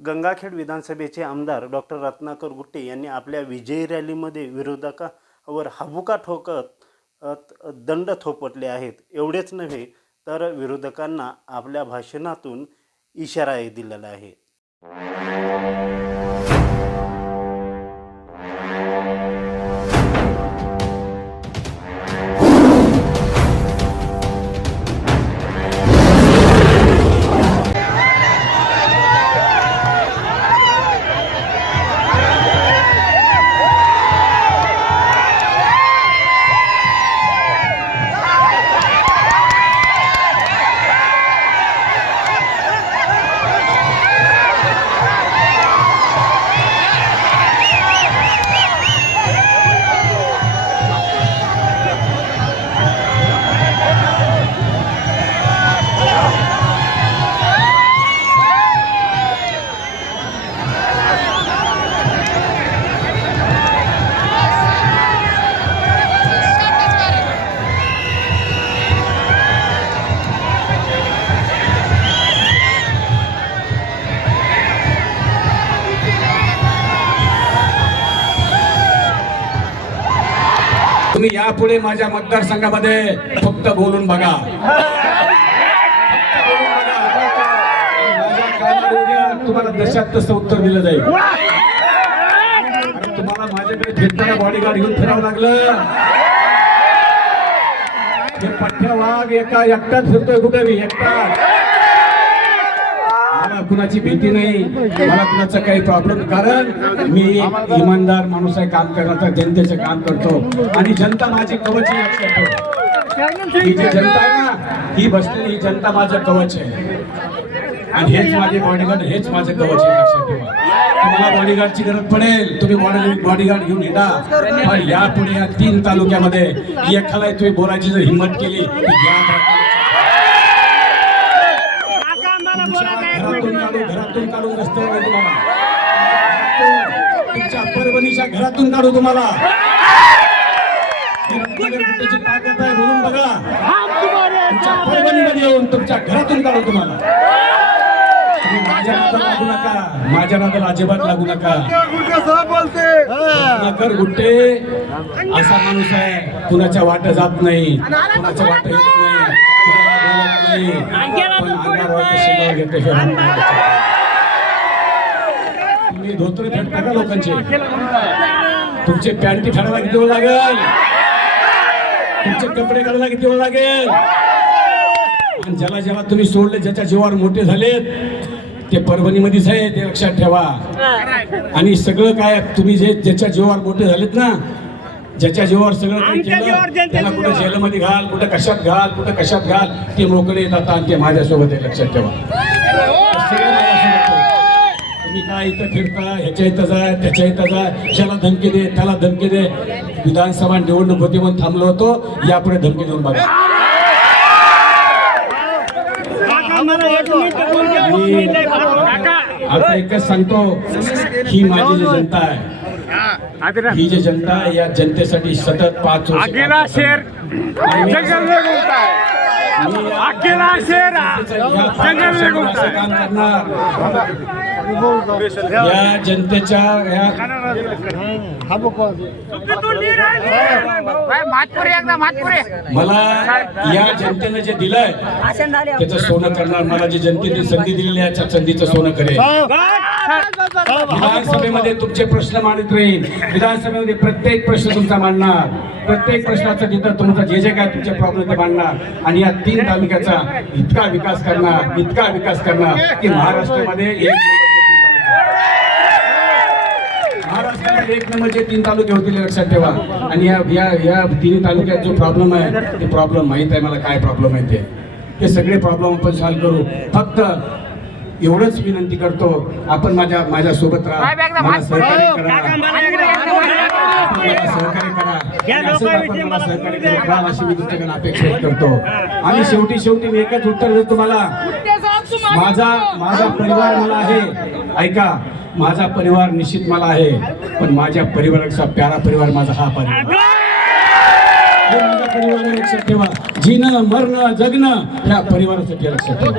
गंगाखेड विधानसभेचे आमदार डॉक्टर रत्नाकर गुट्टे यांनी आपल्या विजयी रॅलीमध्ये विरोधकावर हाबुका ठोकत दंड थोपटले आहेत. एवढेच नव्हे तर विरोधकांना आपल्या भाषणातून इशाराही दिलेला आहे. तुम्ही यापुढे माझ्या मतदारसंघामध्ये फक्त बोलून बघा, तुम्हाला देशात तसं उत्तर दिलं जाईल. तुम्हाला माझ्याकडे फिरताना बॉडीगार्ड घेऊन फिरावं लागलं. हे पठ्ठ्या वाघ एकटाच फिरतोय कुठे मी, एकटाच. मला कुणाची भीती नाही, मला कुणाचा काही प्रॉब्लेम, कारण मी एक इमानदार माणूस आहे, काम करण्याचा, जनतेचं काम करतो आणि जनता माझी कवच आहे. ही जी जनता आहे ना, ही बसलेली ही जनता माझं कवच आहे आणि हेच माझे बॉडीगार्ड, हेच माझं कवच आहे. लक्षात ठेवा, तुम्हाला बॉडीगार्डची गरज पडेल, तुम्ही बॉडीगार्ड घेऊन येता. पण यापुढे या 3 तालुक्यामध्ये एखादा तुम्ही बोलायची जर हिंमत केली, घरातून काढून रस्त्यावर तुम्हाला, तुमच्या परभणीच्या घरातून काढू तुम्हाला. ताकद आहे म्हणून बघा, तुमच्या परभणीमध्ये येऊन तुमच्या घरातून काढू तुम्हाला. माझ्या नादाला लागू नका, माझ्या नादाला अजिबात लागू नका. रत्नाकर गुट्टे असा माणूस आहे, कुणाच्या वाट जात नाही, कुणाच्या वाट येत नाही, तुम्ही धोत्रे फेडता का लोकांचे? तुमचे पॅन्टी फाडायला किती वेळ लागेल? तुमचे कपडे काढायला किती वेळ लागेल? आणि ज्याला ज्याला तुम्ही सोडले, ज्याच्या जीवावर मोठे झालेत, ते परभणीमध्येच आहे, ते लक्षात ठेवा. आणि सगळं काय तुम्ही जे ज्याच्या जीवावर मोठे झालेत ना, ज्याच्या जीवावर सगळं काही केलं, त्याला कुठं जेलमध्ये घाल, कुठं कशात घाल, कुठं कशात घाल, ते मोकळे येतात आणि ते माझ्यासोबत आहे. लक्षात ठेवा, सगळं माझ्यासोबत आहे. तुम्ही काय इथं फिरता, ह्याच्या इथं जाय, त्याच्या इथं जाय, ह्याला धमकी दे, त्याला धमकी दे. विधानसभा निवडणूक होती म्हणून थांबलो होतो, यापुढे धमकी देऊन बघा. आता एकच सांगतो, ही माझी जी जनता आहे, ही जी जनता आहे, या जनतेसाठी सतत 5 वर्ष काम करणार. या जनतेच्या मला या जनतेने जे दिलंय त्याचं सोनं करणार. मला जी जनतेने संधी दिलेली आहे, त्या संधीचं सोनं करेल. विधानसभेमध्ये तुमचे प्रश्न मांडत राहील, विधानसभेमध्ये प्रत्येक प्रश्न तुमचा मांडणार, प्रत्येक प्रश्नाचं तिथं तुमचा जे काय तुमचे प्रॉब्लेम ते मांडणार. आणि या 3 तालुक्याचा इतका विकास करणार, इतका विकास करणार की महाराष्ट्रामध्ये एक नंबरचे 3 तालुके होतील. लक्षात ठेवा. आणि या 3 तालुक्यात जो प्रॉब्लेम आहे, ते प्रॉब्लेम माहित आहे मला, काय प्रॉब्लेम आहे ते सगळे प्रॉब्लेम आपण सॉल्व्ह करू. फक्त एवढंच विनंती करतो, आपण माझ्या सोबत राहा, मला सहकार्य करा, सहकार्य करा, मला सहकार्य करा अशी मी तुमच्याकडे अपेक्षा करतो. आणि शेवटी मी एकच उत्तर देतो तुम्हाला, माझा परिवार मला आहे. ऐका, माझा परिवार निश्चित मला आहे, पण माझ्या परिवाराचा प्यारा परिवार माझा हा परिवार. लक्षात ठेवा. जिणं मरणं जगणं ह्या परिवारासाठी लक्षात ठेवा.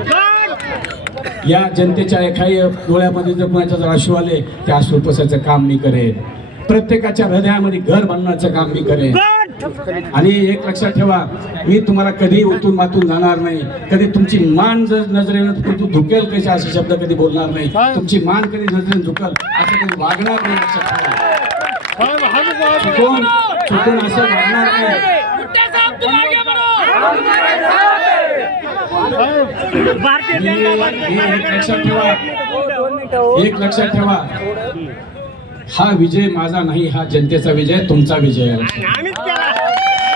या जनतेच्या एखादी डोळ्यामध्ये जर कोणाच्या जर अश्रू आले त्या अश्रू पुसायचं काम मी करेन. प्रत्येकाच्या हृदयामध्ये घर बांधण्याचं काम मी करेन. आणि एक लक्षात ठेवा, मी तुम्हाला कधी उतून मातून जाणार नाही. कधी तुमची मान जर नजरेनं तू झुकेल कशी असे शब्द कधी बोलणार नाही. तुमची मान कधी नजरेनं झुकल असं कधी वागणार नाही. लक्षात ठेवा, चुकून असं वागणार नाही. एक लक्षात ठेवा, हा विजय माझा नाही, हा जनतेचा विजय, तुमचा विजय आहे.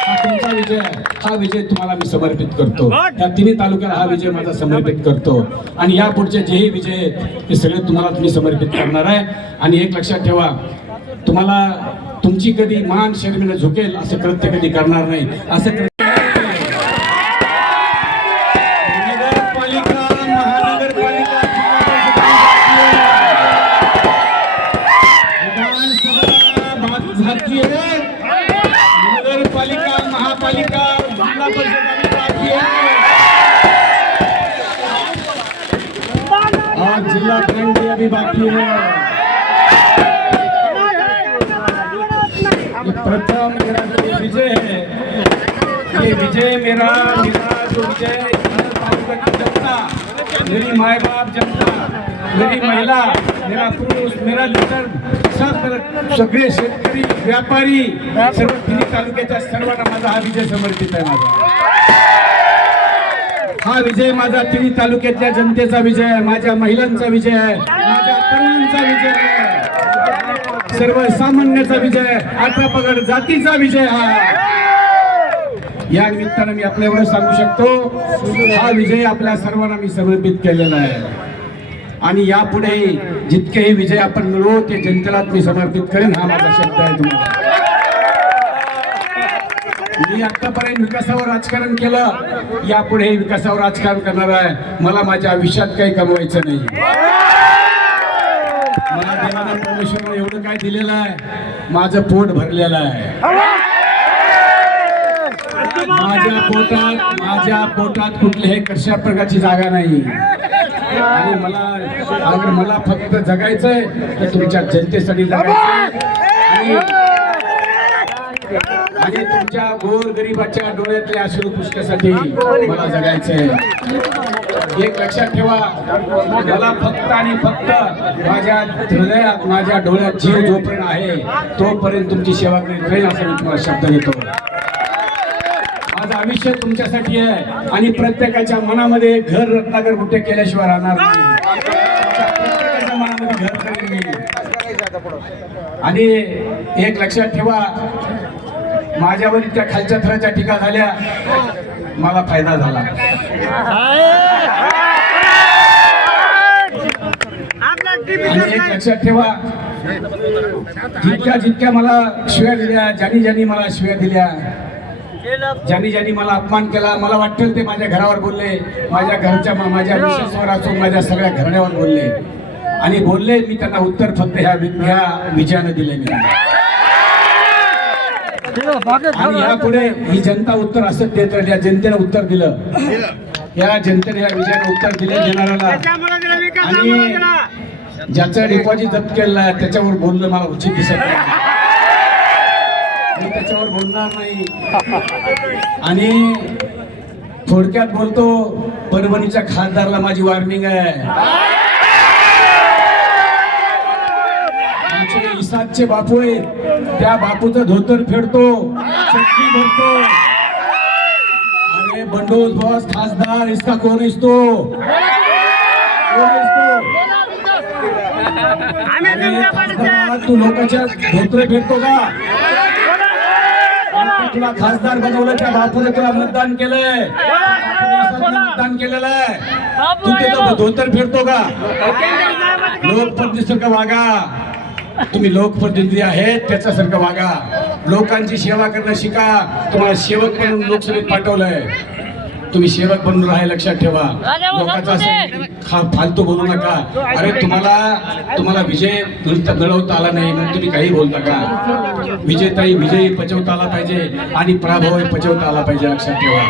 हा तुमचा विजय आहे. हा विजय तुम्हाला मी समर्पित करतो. या तिन्ही तालुक्याला हा विजय माझा समर्पित करतो. आणि या पुढचे जेही विजय आहेत ते सगळे तुम्हाला मी समर्पित करणार आहे. आणि एक लक्षात ठेवा, तुम्हाला तुमची कधी मान शर्मीनं झुकेल असं कृत्य कधी करणार नाही. असं नगरपालिका महापालिका जिल्हा परिषद बाकी आहे. और जिला खंड अभी बाकी है. प्रथम मेरा जो विजय है, ये विजय मेरा जो विजय तालुका की जनता, मेरी माए बाप जनता, मेरी महिला, मेरा पुरुष, मेरा लीडर, सब सगळे शेतकरी व्यापारी सर्व तिन्ही तालुक्याच्या सर्वांना माझा हा विजय समर्पित आहे. हा विजय माझा तिन्ही तालुक्यातल्या जनतेचा विजय आहे. माझ्या महिलांचा विजय आहे. माझ्या तरुणांचा विजय आहे. सर्वसामान्याचा विजय आहे. आठवा पगड जातीचा विजय हा. या निमित्तानं मी आपल्यावर सांगू शकतो, हा विजय आपल्या सर्वांना मी समर्पित केलेला आहे. आणि यापुढे जितकेही विजय आपण मिळवू ते जनतेला मी समर्पित करेन, हा माझा शब्द आहे तुम्हाला. मी आतापर्यंत विकासावर राजकारण केलं, यापुढे विकासावर राजकारण करणार आहे. मला माझ्या आयुष्यात काही कमवायचं नाही. मला देवानं परमेश्वरानं एवढं काय दिलेलं आहे, माझं पोट भरलेलं आहे. माझ्या पोटात कुठल्याही कशा प्रकारची जागा नाही. आणि मला फक्त जगायचंय तर तुमच्या जनतेसाठी जगायचंय. आणि तुमच्या गोरगरिबाच्या डोळ्यातल्या अश्रू पुसण्यासाठी मला जगायचंय. एक लक्षात ठेवा, मला फक्त आणि फक्त माझ्या हृदयात माझ्या डोळ्यात जीव जोपर्यंत आहे तोपर्यंत तुमची सेवा करीत राहील असं मी तुम्हाला शब्द देतो. माझं आयुष्य तुमच्यासाठी आहे. आणि प्रत्येकाच्या मनामध्ये घर रत्नाकर गुट्टे केल्याशिवाय राहणार नाही. प्रत्येकाच्या मनामध्ये घर करेन मी. आणि एक लक्षात ठेवा, माझ्यावर त्या खालच्या थराच्या टीका झाल्या, मला फायदा झाला. आणि एक लक्षात ठेवा, जितक्या मला शिव्या दिल्या, ज्यांनी मला शिव्या दिल्या, ज्यांनी मला अपमान केला, मला वाटतं ते माझ्या घरावर बोलले, माझ्या घरच्या माझ्या विश्वासावर असून माझ्या सगळ्या घराण्यावर बोलले. आणि बोलले, मी त्यांना उत्तर फक्त ह्या विजयानं दिले. मी आणि यापुढे ही जनता उत्तर असत देत राहिली. या जनतेनं उत्तर दिलं, या जनतेने या विजयानं उत्तर दिले देणाऱ्याला. आणि ज्याचं डिपॉझिट जप्त केलेलं आहे त्याच्यावर बोलणं मला उचित दिसत नाही. मी त्याच्यावर बोलणार नाही. आणि थोडक्यात बोलतो, परभणीच्या खासदारला माझी वॉर्निंग आहे. इसादचे बापू आहे, त्या बापूचं धोतर फेडतो, चटणी भरतो. अरे बंडोज बॉस खासदार, इसका कोण असतो? तू लोकांच्या धोतर फेडतो का? तुला खासदार बनवलं, त्या बापूने तुला मतदान केलंय, मतदान केलेलं आहे. तू त्याचं धोतर फेडतो का? लोकप्रतिनिधीसारखं वागा. तुम्ही लोकप्रतिनिधी आहेत त्याच्यासारखं वागा. लोकांची सेवा करणं शिका. तुम्हाला सेवक म्हणून लोकसभेत पाठवलंय. तुम्ही सेवक बनून राहा, लक्षात ठेवा. लोकांचा असं फालतू बोलू नका. अरे तुम्हाला विजय मिळवता आला नाही म्हणून तुम्ही काही बोलता का? विजयी पचवता आला पाहिजे आणि पराभव पचवता आला पाहिजे, लक्षात ठेवा.